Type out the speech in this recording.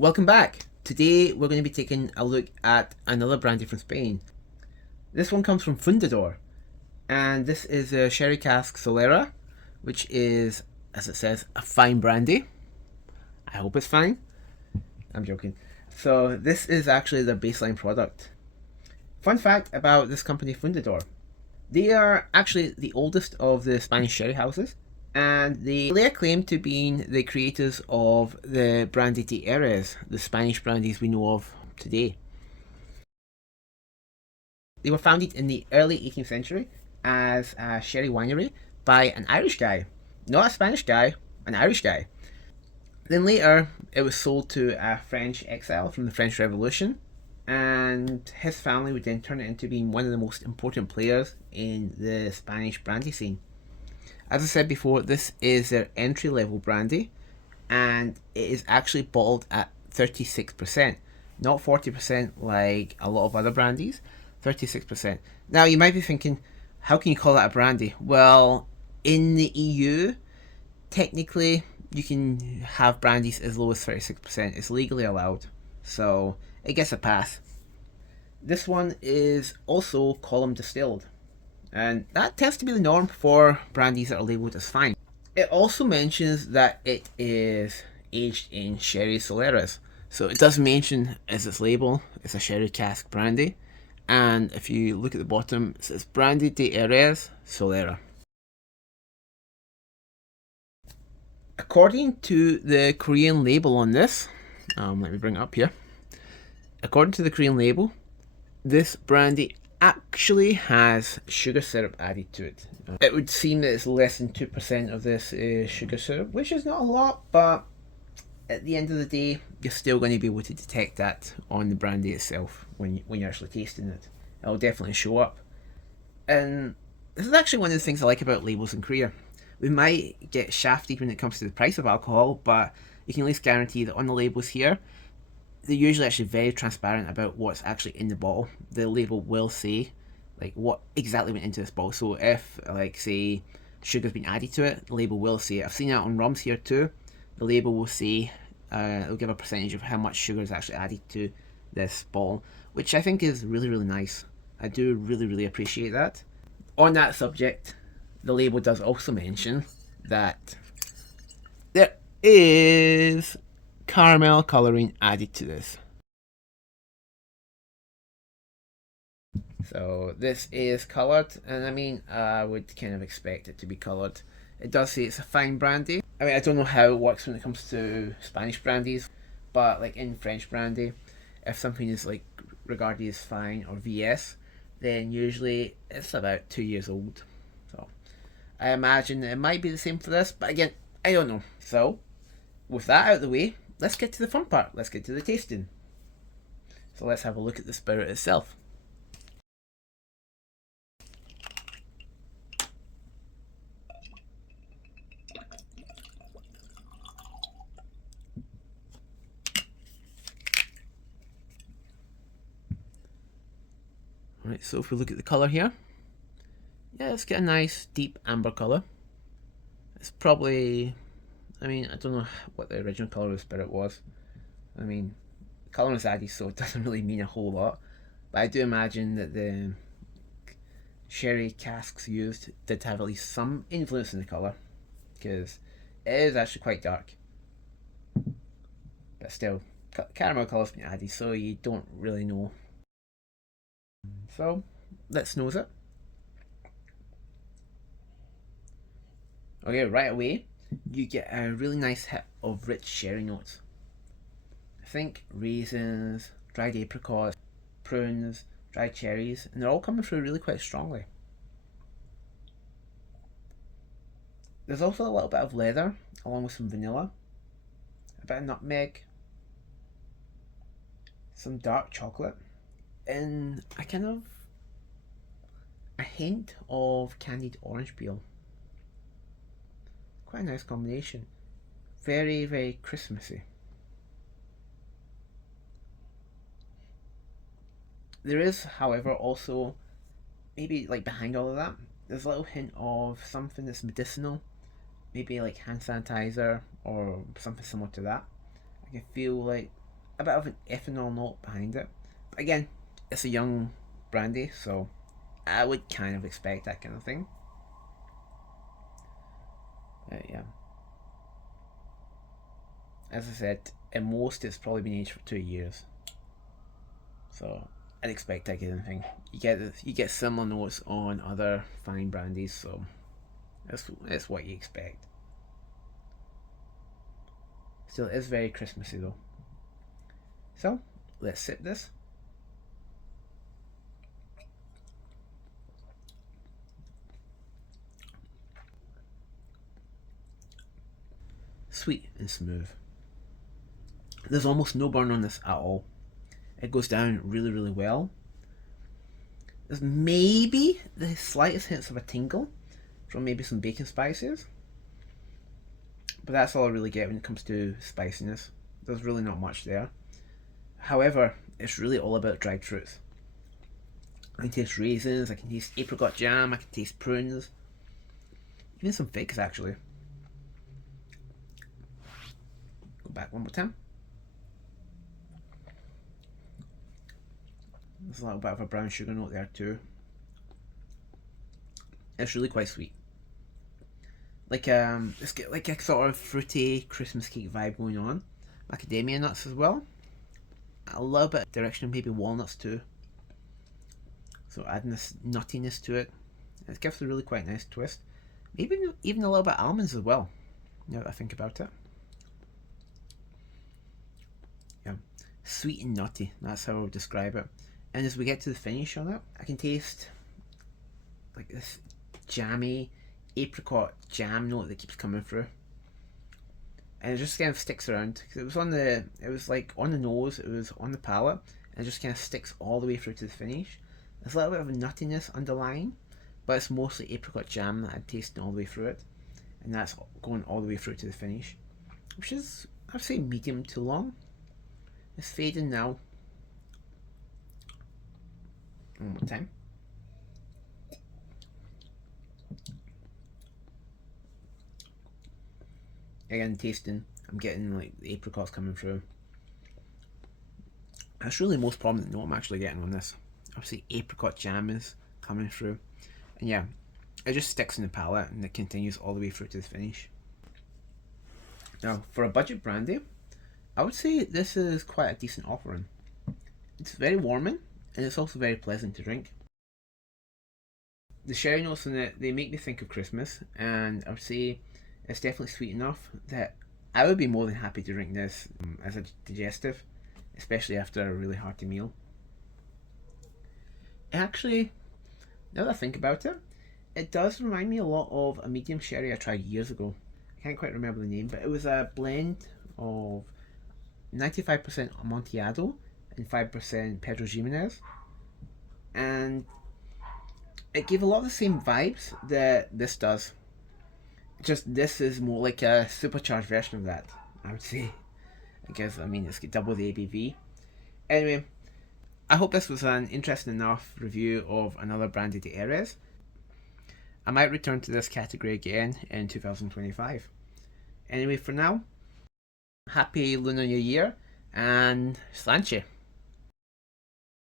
Welcome back. Today we're going to be taking a look at another brandy from Spain. This one comes from Fundador, and this is a sherry cask Solera, which is, as it says, a fine brandy. I hope it's fine. I'm joking. So this is actually their baseline product. Fun fact about this company Fundador. They are actually the oldest of the Spanish sherry houses, and they lay claim to being the creators of the brandy de Jerez, the Spanish brandies we know of today. They were founded in the early 18th century as a sherry winery by an Irish guy. Not a Spanish guy, an Irish guy. Then later, it was sold to a French exile from the French Revolution, and his family would then turn it into being one of the most important players in the Spanish brandy scene. As I said before, this is their entry level brandy, and it is actually bottled at 36%, not 40% like a lot of other brandies. 36%. Now you might be thinking, how can you call that a brandy? Well, in the EU, technically you can have brandies as low as 36%. It's legally allowed, so it gets a pass. This one is also column distilled, and that tends to be the norm for brandies that are labelled as fine. It also mentions that it is aged in sherry soleras, so it does mention as its label it's a sherry cask brandy, and if you look at the bottom it says Brandy de Jerez Solera. According to the Korean label on this, let me bring it up here. According to the Korean label, this brandy actually has sugar syrup added to it. It would seem that it's less than 2% of this is sugar syrup, which is not a lot, but at the end of the day, you're still going to be able to detect that on the brandy itself when you're actually tasting it. It'll definitely show up. And this is actually one of the things I like about labels in Korea. We might get shafted when it comes to the price of alcohol, but you can at least guarantee that on the labels here, they're usually actually very transparent about what's actually in the bottle. The label will say like what exactly went into this bottle. So if like say sugar's been added to it, the label will say it. I've seen that on rums here too. The label will say it'll give a percentage of how much sugar is actually added to this bottle, which I think is really really nice. I do really appreciate that. On that subject, the label does also mention that there is caramel colouring added to this. So this is coloured, and I mean, I would kind of expect it to be coloured. It does say it's a fine brandy. I mean, I don't know how it works when it comes to Spanish brandies, but like in French brandy, if something is like regarded as fine or VS, then usually it's about 2 years old. So I imagine it might be the same for this, but again, I don't know. So with that out of the way, let's get to the fun part. Let's get to the tasting. So let's have a look at the spirit itself. Alright, so if we look at the colour here, yeah, it's got a nice deep amber colour. It's probably, I mean, I don't know what the original colour of the spirit was. I mean, colouring is added, so it doesn't really mean a whole lot. But I do imagine that the sherry casks used did have at least some influence in the colour, because it is actually quite dark. But still, caramel colour's been added, so you don't really know. So, let's nose it. Okay, right away, you get a really nice hit of rich sherry notes. I think raisins, dried apricots, prunes, dried cherries, and they're all coming through really quite strongly. There's also a little bit of leather, along with some vanilla, a bit of nutmeg, some dark chocolate, and a hint of candied orange peel. Quite a nice combination. Very Christmassy. There is, however, also maybe like behind all of that, there's a little hint of something that's medicinal, maybe like hand sanitizer or something similar to that. I can feel like a bit of an ethanol note behind it. But again, it's a young brandy, so I would kind of expect that kind of thing. Yeah. As I said, at most it's probably been aged for 2 years. So I'd expect that kind of thing. You get similar notes on other fine brandies, so that's what you expect. Still, it is very Christmassy though. So let's sip this. Sweet and smooth. There's almost no burn on this at all. It goes down really, really well. There's maybe the slightest hints of a tingle from maybe some bacon spices, but that's all I really get when it comes to spiciness. There's really not much there. However, it's really all about dried fruits. I can taste raisins, I can taste apricot jam, I can taste prunes, even some figs actually. Go back one more time. There's a little bit of a brown sugar note there too. It's really quite sweet. It's got like a sort of fruity Christmas cake vibe going on. Macadamia nuts as well. A little bit of direction of maybe walnuts too. So adding this nuttiness to it. It gives a really quite nice twist. Maybe even a little bit of almonds as well, now that I think about it. Yeah, sweet and nutty, that's how I would describe it. And as we get to the finish on it, I can taste like this jammy apricot jam note that keeps coming through. And it just kind of sticks around. Cause it was like on the nose, it was on the palate, and it just kind of sticks all the way through to the finish. There's a little bit of a nuttiness underlying, but it's mostly apricot jam that I'm tasting all the way through it. And that's going all the way through to the finish, which is, I'd say, medium to long. It's fading now. One more time. Again, tasting, I'm getting like the apricots coming through. That's really the most prominent note I'm actually getting on this. Obviously, apricot jam is coming through. And yeah, it just sticks in the palate and it continues all the way through to the finish. Now, for a budget brandy, I would say this is quite a decent offering. It's very warming and it's also very pleasant to drink. The sherry notes in it, they make me think of Christmas, and I would say it's definitely sweet enough that I would be more than happy to drink this as a digestive, especially after a really hearty meal. Actually, now that I think about it, it does remind me a lot of a medium sherry I tried years ago. I can't quite remember the name, but it was a blend of 95% Amontillado and 5% Pedro Jimenez. And it gave a lot of the same vibes that this does. Just this is more like a supercharged version of that, I would say. I mean, it's got double the ABV. Anyway, I hope this was an interesting enough review of another Brandy de Jerez. I might return to this category again in 2025. Anyway, for now, happy Lunar New Year and Slanche.